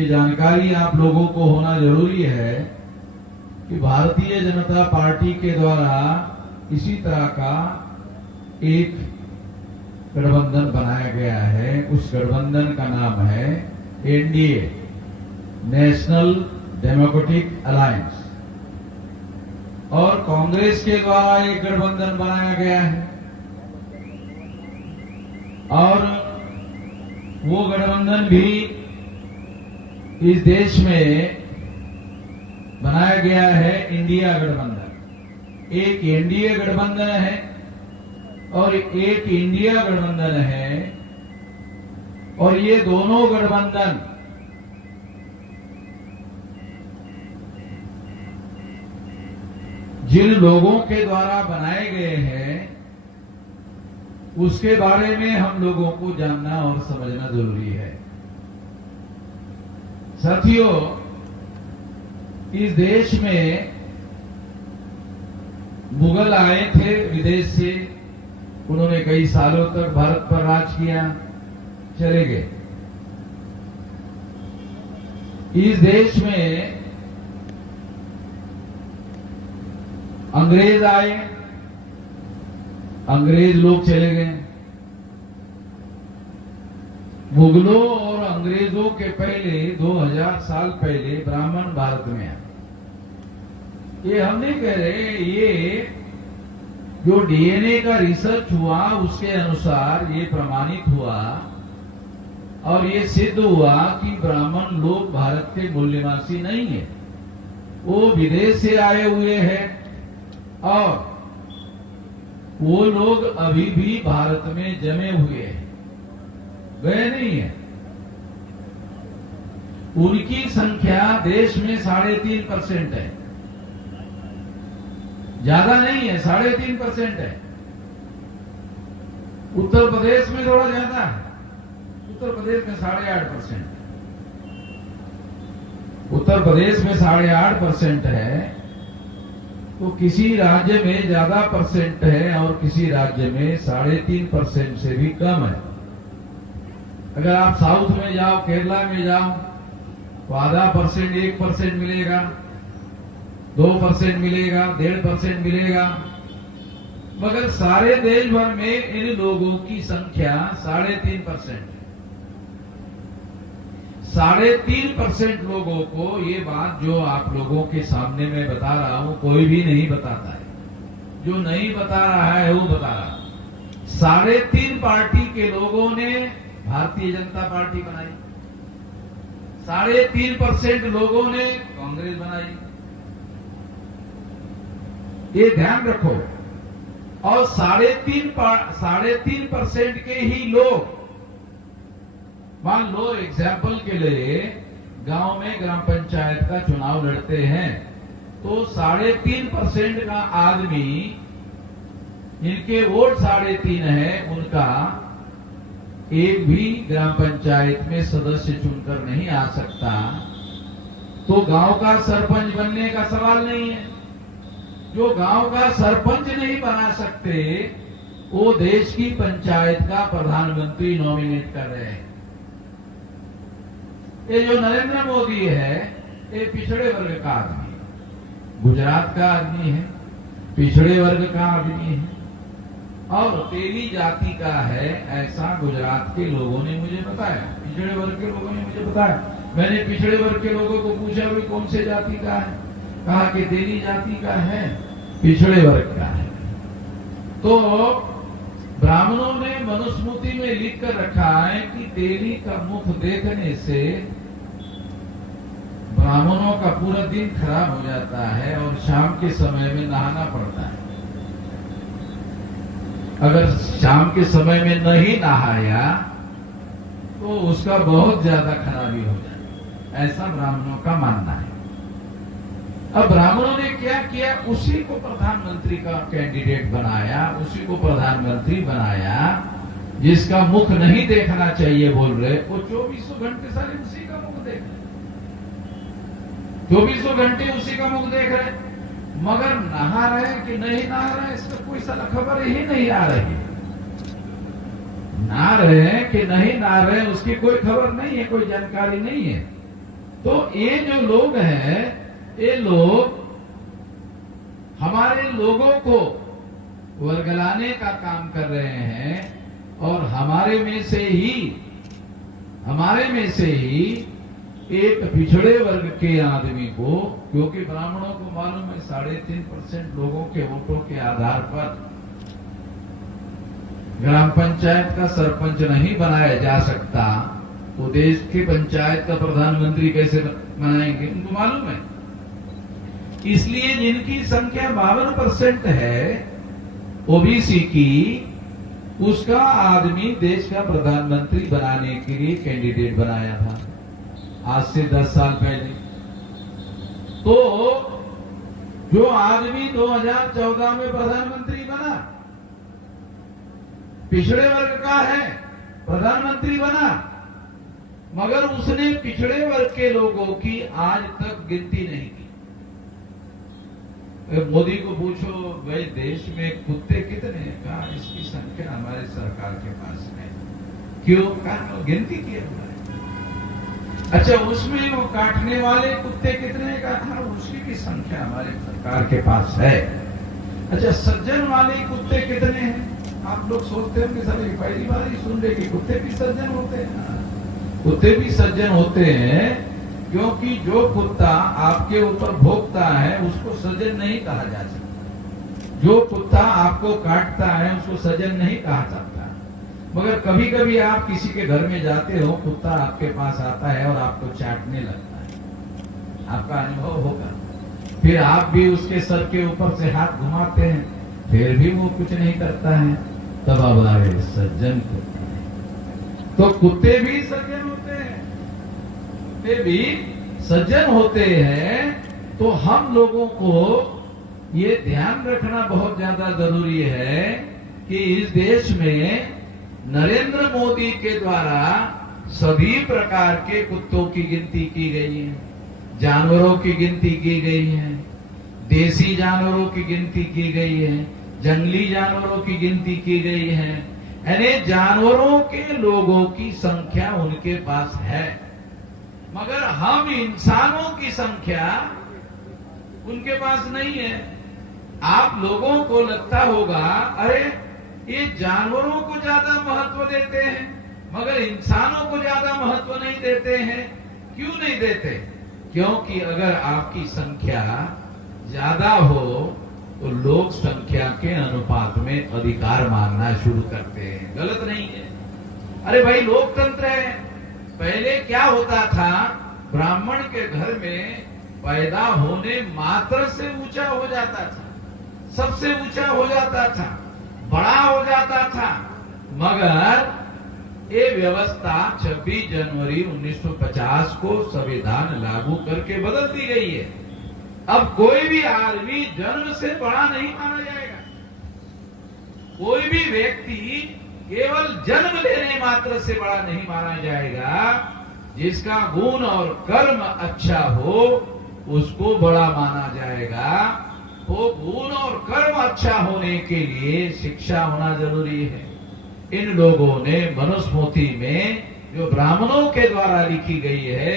ये जानकारी आप लोगों को होना जरूरी है कि भारतीय जनता पार्टी के द्वारा इसी तरह का एक गठबंधन बनाया गया है। उस गठबंधन का नाम है एनडीए, नेशनल डेमोक्रेटिक अलायंस, और कांग्रेस के द्वारा एक गठबंधन बनाया गया है। और वो गठबंधन भी इस देश में बनाया गया है इंडिया गठबंधन। एक एनडीए गठबंधन है और एक इंडिया गठबंधन है, और ये दोनों गठबंधन जिन लोगों के द्वारा बनाए गए हैं उसके बारे में हम लोगों को जानना और समझना जरूरी है। साथियों, इस देश में मुगल आए थे विदेश से, उन्होंने कई सालों तक भारत पर राज किया, चले गए। इस देश में अंग्रेज आए, अंग्रेज लोग चले गए। मुगलों और अंग्रेजों के पहले 2000 साल पहले ब्राह्मण भारत में आए। ये हम नहीं कह रहे, ये जो डीएनए का रिसर्च हुआ उसके अनुसार ये प्रमाणित हुआ और ये सिद्ध हुआ कि ब्राह्मण लोग भारत के मूल निवासी नहीं है, वो विदेश से आए हुए हैं और वो लोग अभी भी भारत में जमे हुए हैं, गए नहीं है। उनकी संख्या देश में 3.5% है, ज्यादा नहीं है, 3.5% है। उत्तर प्रदेश में थोड़ा ज्यादा है, उत्तर प्रदेश में 8.5%। उत्तर प्रदेश में 8.5% है, तो किसी राज्य में ज्यादा परसेंट है और किसी राज्य में 3.5% से भी कम है। अगर आप साउथ में जाओ, केरला में जाओ, तो 0.5%, 1% मिलेगा, 2% मिलेगा, 1.5% मिलेगा। मगर सारे देश भर में इन लोगों की संख्या 3.5% है। 3.5% लोगों को ये बात जो आप लोगों के सामने मैं बता रहा हूं कोई भी नहीं बताता है। जो नहीं बता रहा है वो बता रहा है। 3.5 पार्टी के लोगों ने भारतीय जनता पार्टी बनाई, 3.5% लोगों ने कांग्रेस बनाई। ये ध्यान रखो। और 3.5% के ही लोग, मान लो एग्जाम्पल के लिए गांव में ग्राम पंचायत का चुनाव लड़ते हैं, तो 3.5% का आदमी, जिनके वोट 3.5 है, उनका एक भी ग्राम पंचायत में सदस्य चुनकर नहीं आ सकता, तो गांव का सरपंच बनने का सवाल नहीं है। जो गांव का सरपंच नहीं बना सकते, वो देश की पंचायत का प्रधानमंत्री नॉमिनेट कर रहे हैं। ये जो नरेंद्र मोदी है, ये पिछड़े वर्ग का आदमी है, गुजरात का आदमी है, पिछड़े वर्ग का आदमी है और तेली जाति का है, ऐसा गुजरात के लोगों ने मुझे बताया, पिछड़े वर्ग के लोगों ने मुझे बताया। मैंने पिछड़े वर्ग के लोगों को पूछा भी कौन से जाति का है, कहा कि तेली जाति का है, पिछड़े वर्ग का है। तो ब्राह्मणों ने मनुस्मृति में लिख कर रखा है कि तेली का मुख देखने से ब्राह्मणों का पूरा दिन खराब हो जाता है और शाम के समय में नहाना पड़ता है। अगर शाम के समय में नहीं नहाया तो उसका बहुत ज्यादा खराबी हो जाए, ऐसा ब्राह्मणों का मानना है। अब ब्राह्मणों ने क्या किया, उसी को प्रधानमंत्री का कैंडिडेट बनाया, उसी को प्रधानमंत्री बनाया जिसका मुख नहीं देखना चाहिए बोल रहे, वो 24 घंटे सारे उसी का मुख देख रहे, 24 घंटे उसी का मुख देख रहे, मगर नहा रहे कि नहीं नहा रहे इसका कोई साला खबर ही नहीं आ रही। नहा रहे कि नहीं नहा रहे उसकी कोई खबर नहीं है, कोई जानकारी नहीं है। तो ये जो लोग हैं, ये लोग हमारे लोगों को वर्गलाने का काम कर रहे हैं और हमारे में से ही एक पिछड़े वर्ग के आदमी को, क्योंकि ब्राह्मणों को मालूम है 3.5% लोगों के वोटों के आधार पर ग्राम पंचायत का सरपंच नहीं बनाया जा सकता, तो देश की पंचायत का प्रधानमंत्री कैसे बनाएंगे, उनको मालूम है। इसलिए जिनकी संख्या 52% है ओबीसी की, उसका आदमी देश का प्रधानमंत्री बनाने के लिए कैंडिडेट बनाया था आज से 10 साल पहले। तो जो आदमी 2014 में प्रधानमंत्री बना, पिछड़े वर्ग का है, प्रधानमंत्री बना, मगर उसने पिछड़े वर्ग के लोगों की आज तक गिनती नहीं की। मोदी को पूछो भाई देश में कुत्ते कितने हैं, कहा इसकी संख्या हमारे सरकार के पास है। क्यों? कहा गिनती की है। अच्छा, उसमें वो काटने वाले कुत्ते कितने का था, उसकी भी संख्या हमारे सरकार के पास है। अच्छा, सज्जन वाले कुत्ते कितने हैं? आप लोग सोचते होंगे सर पहली बार ही सुन रहे कि कुत्ते भी सज्जन होते हैं। कुत्ते भी सज्जन होते हैं, क्योंकि जो कुत्ता आपके ऊपर भौंकता है उसको सज्जन नहीं कहा जा सकता। जो कुत्ता आपको काटता है उसको सज्जन नहीं कहा जाता। मगर कभी कभी आप किसी के घर में जाते हो, कुत्ता आपके पास आता है और आपको चाटने लगता है, आपका अनुभव होगा। फिर आप भी उसके सर के ऊपर से हाथ घुमाते हैं, फिर भी वो कुछ नहीं करता है, तब अब आए सज्जन कुत्ता। तो कुत्ते भी सज्जन होते हैं, कुत्ते भी सज्जन होते हैं। तो हम लोगों को ये ध्यान रखना बहुत ज्यादा जरूरी है कि इस देश में नरेंद्र मोदी के द्वारा सभी प्रकार के कुत्तों की गिनती की गई है, जानवरों की गिनती की गई है, देसी जानवरों की गिनती की गई है, जंगली जानवरों की गिनती की गई है। यानी जानवरों के लोगों की संख्या उनके पास है, मगर हम इंसानों की संख्या उनके पास नहीं है। आप लोगों को लगता होगा अरे ये जानवरों को ज्यादा महत्व देते हैं मगर इंसानों को ज्यादा महत्व नहीं देते हैं। क्यों नहीं देते? क्योंकि अगर आपकी संख्या ज्यादा हो तो लोग संख्या के अनुपात में अधिकार मांगना शुरू करते हैं। गलत नहीं है। अरे भाई लोकतंत्र है। पहले क्या होता था, ब्राह्मण के घर में पैदा होने मात्र से ऊंचा हो जाता था, सबसे ऊंचा हो जाता था, बड़ा हो जाता था। मगर ये व्यवस्था 26 जनवरी 1950 को संविधान लागू करके बदल दी गई है। अब कोई भी आदमी जन्म से बड़ा नहीं माना जाएगा। कोई भी व्यक्ति केवल जन्म लेने मात्र से बड़ा नहीं माना जाएगा। जिसका गुण और कर्म अच्छा हो उसको बड़ा माना जाएगा। वो गुण और कर्म अच्छा होने के लिए शिक्षा होना जरूरी है। इन लोगों ने मनुस्मृति में जो ब्राह्मणों के द्वारा लिखी गई है,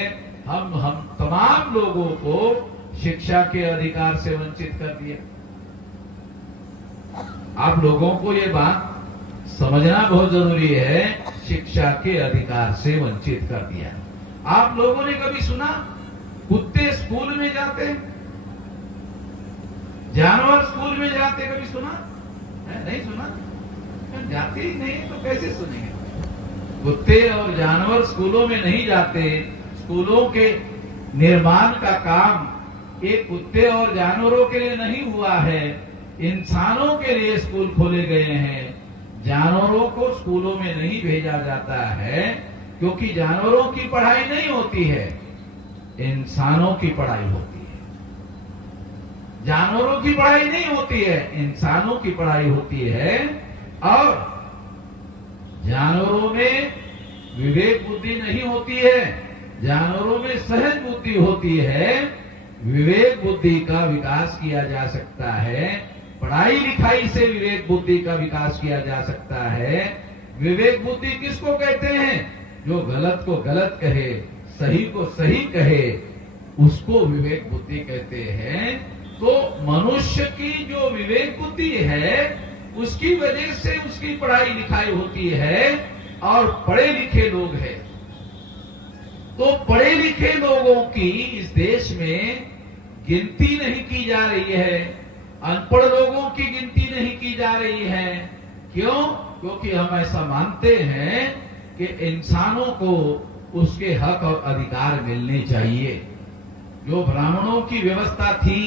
हम तमाम लोगों को शिक्षा के अधिकार से वंचित कर दिया। आप लोगों को ये बात समझना बहुत जरूरी है। शिक्षा के अधिकार से वंचित कर दिया। आप लोगों ने कभी सुना कुत्ते स्कूल में जाते, जानवर स्कूल में जाते? कभी सुना? नहीं सुना? जाते ही नहीं तो कैसे सुनेंगे? कुत्ते और जानवर स्कूलों में नहीं जाते। स्कूलों के निर्माण का काम ये कुत्ते और जानवरों के लिए नहीं हुआ है, इंसानों के लिए स्कूल खोले गए हैं। जानवरों को स्कूलों में नहीं भेजा जाता है क्योंकि जानवरों की पढ़ाई नहीं होती है, इंसानों की पढ़ाई होती है। जानवरों की पढ़ाई नहीं होती है, इंसानों की पढ़ाई होती है। और जानवरों में विवेक बुद्धि नहीं होती है, जानवरों में सहज बुद्धि होती है। विवेक बुद्धि का विकास किया जा सकता है, पढ़ाई लिखाई से विवेक बुद्धि का विकास किया जा सकता है। विवेक बुद्धि किसको कहते हैं? जो गलत को गलत कहे, सही को सही कहे उसको विवेक बुद्धि कहते हैं। तो मनुष्य की जो विवेक बुद्धि है उसकी वजह से उसकी पढ़ाई लिखाई होती है और पढ़े लिखे लोग हैं। तो पढ़े लिखे लोगों की इस देश में गिनती नहीं की जा रही है, अनपढ़ लोगों की गिनती नहीं की जा रही है। क्यों? क्योंकि हम ऐसा मानते हैं कि इंसानों को उसके हक और अधिकार मिलने चाहिए। जो ब्राह्मणों की व्यवस्था थी,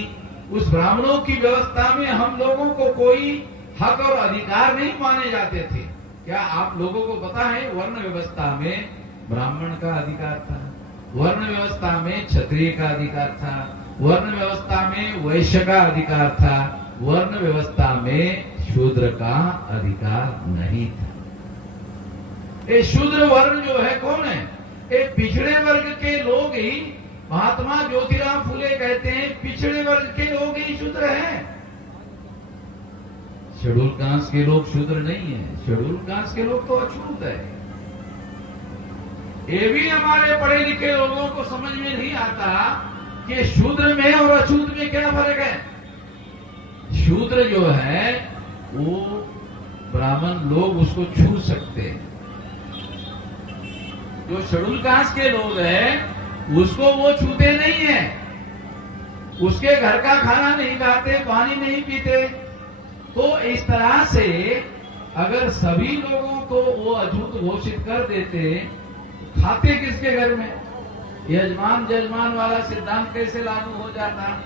उस ब्राह्मणों की व्यवस्था में हम लोगों को कोई हक और अधिकार नहीं माने जाते थे। क्या आप लोगों को पता है वर्ण व्यवस्था में ब्राह्मण का अधिकार था, वर्ण व्यवस्था में क्षत्रिय का अधिकार था, वर्ण व्यवस्था में वैश्य का अधिकार था, वर्ण व्यवस्था में शूद्र का अधिकार नहीं था। ये शूद्र वर्ण जो है कौन है? ये पिछड़े वर्ग के लोग ही, महात्मा ज्योतिराव फुले कहते हैं पिछड़े वर्ग के लोग ही शूद्र हैं। शेड्यूल कास्ट के लोग शूद्र नहीं है, शेड्यूल कास्ट के लोग तो अछूत है। ये भी हमारे पढ़े लिखे लोगों को समझ में नहीं आता कि शूद्र में और अछूत में क्या फर्क है। शूद्र जो है वो ब्राह्मण लोग उसको छू सकते हैं, जो शेड्यूल कास्ट के लोग हैं उसको वो छूते नहीं है, उसके घर का खाना नहीं खाते, पानी नहीं पीते। तो इस तरह से अगर सभी लोगों को वो अछूत घोषित कर देते, खाते किसके घर में? यजमान जजमान वाला सिद्धांत कैसे लागू हो जाता?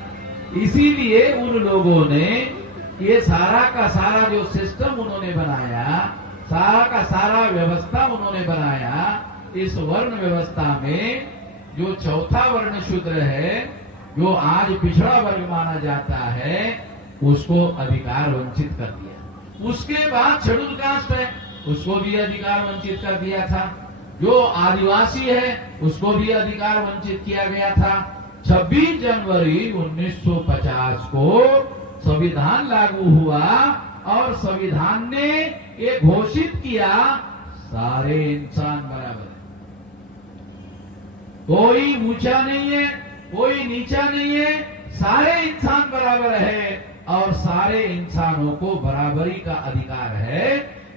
इसीलिए उन लोगों ने ये सारा का सारा जो सिस्टम उन्होंने बनाया, सारा का सारा व्यवस्था उन्होंने बनाया, इस वर्ण व्यवस्था में जो चौथा वर्ण शूद्र है, जो आज पिछड़ा वर्ग माना जाता है, उसको अधिकार वंचित कर दिया। उसके बाद शेड्यूल कास्ट है, उसको भी अधिकार वंचित कर दिया था। जो आदिवासी है उसको भी अधिकार वंचित किया गया था। 26 जनवरी 1950 को संविधान लागू हुआ और संविधान ने ये घोषित किया सारे इंसान बराबर है, कोई ऊंचा नहीं है, कोई नीचा नहीं है, सारे इंसान बराबर है और सारे इंसानों को बराबरी का अधिकार है।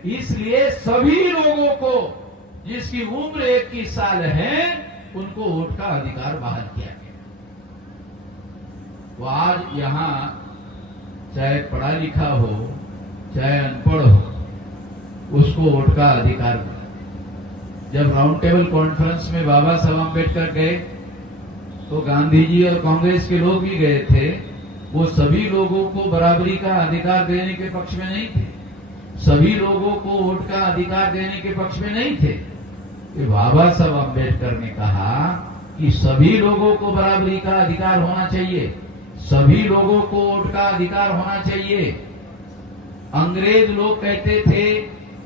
इसलिए सभी लोगों को जिसकी उम्र 21 साल है उनको वोट का अधिकार बहाल किया गया। वो आज यहां चाहे पढ़ा लिखा हो चाहे अनपढ़ हो, उसको वोट का अधिकार मिला। जब राउंड टेबल कॉन्फ्रेंस में बाबा साहब अम्बेडकर गए तो गांधी जी और कांग्रेस के लोग भी गए थे। वो सभी लोगों को बराबरी का अधिकार देने के पक्ष में नहीं थे, सभी लोगों को वोट का अधिकार देने के पक्ष में नहीं थे। कि बाबा साहब अम्बेडकर ने कहा कि सभी लोगों को बराबरी का अधिकार होना चाहिए, सभी लोगों को वोट का अधिकार होना चाहिए। अंग्रेज लोग कहते थे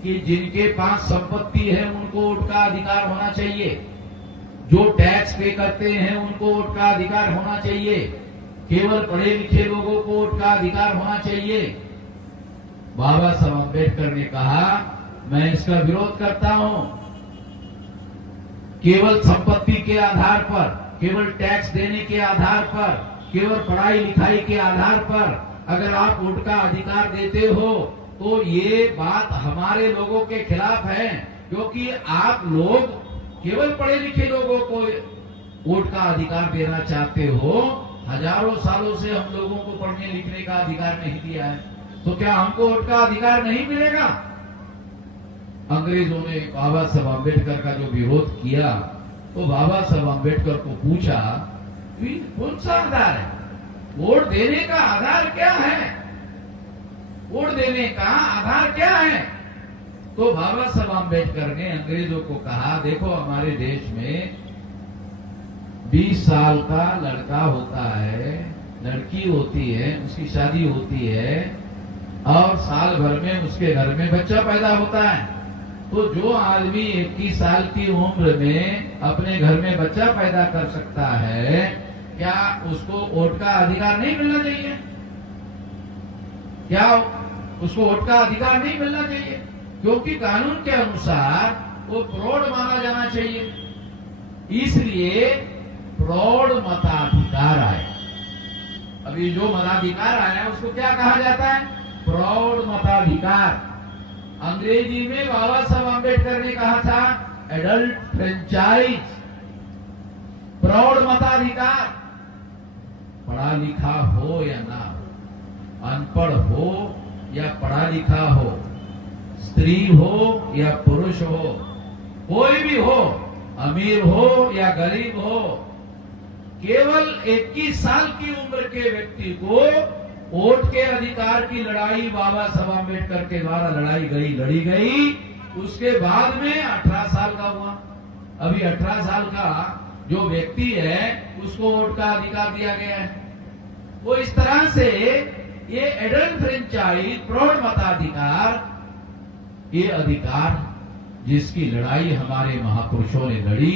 कि जिनके पास संपत्ति है उनको वोट का अधिकार होना चाहिए, जो टैक्स पे करते हैं उनको वोट का अधिकार होना चाहिए, केवल पढ़े लिखे लोगों को वोट का अधिकार होना चाहिए। बाबा साहब अम्बेडकर ने कहा मैं इसका विरोध करता हूं। केवल संपत्ति के आधार पर, केवल टैक्स देने के आधार पर, केवल पढ़ाई लिखाई के आधार पर अगर आप वोट का अधिकार देते हो तो ये बात हमारे लोगों के खिलाफ है, क्योंकि आप लोग केवल पढ़े लिखे लोगों को वोट का अधिकार देना चाहते हो। हजारों सालों से हम लोगों को पढ़ने लिखने का अधिकार नहीं दिया है, तो क्या हमको वोट का अधिकार नहीं मिलेगा? अंग्रेजों ने बाबा साहब अम्बेडकर का जो विरोध किया तो बाबा साहब अम्बेडकर को पूछा कौन सा आधार है, वोट देने का आधार क्या है, वोट देने का आधार क्या है? तो बाबा साहब अम्बेडकर ने अंग्रेजों को कहा देखो हमारे देश में 20 साल का लड़का होता है, लड़की होती है, उसकी शादी होती है और साल भर में उसके घर में बच्चा पैदा होता है। तो जो आदमी 21 साल की उम्र में अपने घर में बच्चा पैदा कर सकता है, क्या उसको वोट का अधिकार नहीं मिलना चाहिए? क्या उसको वोट का अधिकार नहीं मिलना चाहिए? क्योंकि कानून के अनुसार वो प्रौढ़ माना जाना चाहिए। इसलिए प्रौढ़ मताधिकार आया। अभी जो मताधिकार आया है उसको क्या कहा जाता है? प्रौढ़ मताधिकार। अंग्रेजी में बाबा साहब आम्बेडकर ने कहा था एडल्ट फ्रेंचाइज, प्रौढ़ मताधिकार। पढ़ा लिखा हो या ना हो, अनपढ़ हो या पढ़ा लिखा हो, स्त्री हो या पुरुष हो, कोई भी हो, अमीर हो या गरीब हो, केवल 21 साल की उम्र के व्यक्ति को वोट के अधिकार की लड़ाई बाबा साहब आम्बेडकर के द्वारा लड़ी गई। उसके बाद में 18 साल का हुआ। अभी 18 साल का जो व्यक्ति है उसको वोट का अधिकार दिया गया है। वो इस तरह से ये एडल्ट फ्रेंचाइज, प्रौढ़ मताधिकार, ये अधिकार जिसकी लड़ाई हमारे महापुरुषों ने लड़ी,